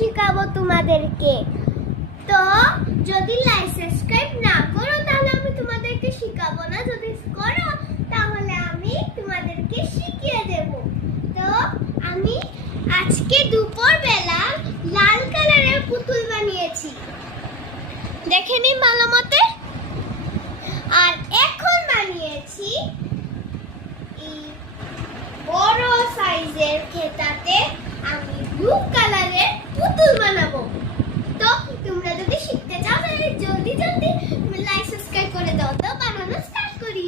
শেখাবো তোমাদেরকে। তো যদি লাইক সাবস্ক্রাইব না করো তাহলে আমি তোমাদেরকে শেখাবো না, যদি করো তাহলে আমি তোমাদেরকে শিখিয়ে দেব। তো আমি আজকে দুপুর বেলা লাল কালারের পুতুল বানিয়েছি, দেখে নিন ভালো মতে। আর এখন বানিয়েছি এই বড় সাইজের খেতাতে আমি ব্লু কালারের পুতুল বানাবো। তো তোমরা যদি শিখতে চাও তাহলে জলদি জলদি লাইক সাবস্ক্রাইব করে দাও। তো বানানো স্টার্ট করি।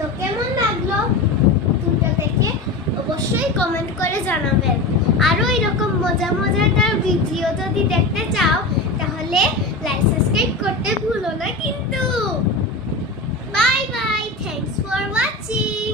তো কেমন লাগলো ভিডিওটা দেখে অবশ্যই কমেন্ট করে জানাবেন। আরো এরকম মজাদার ভিডিও যদি দেখতে চাও তাহলে লাইক সাবস্ক্রাইব করতে ভুলো না কিন্তু। Bye bye, thanks for watching.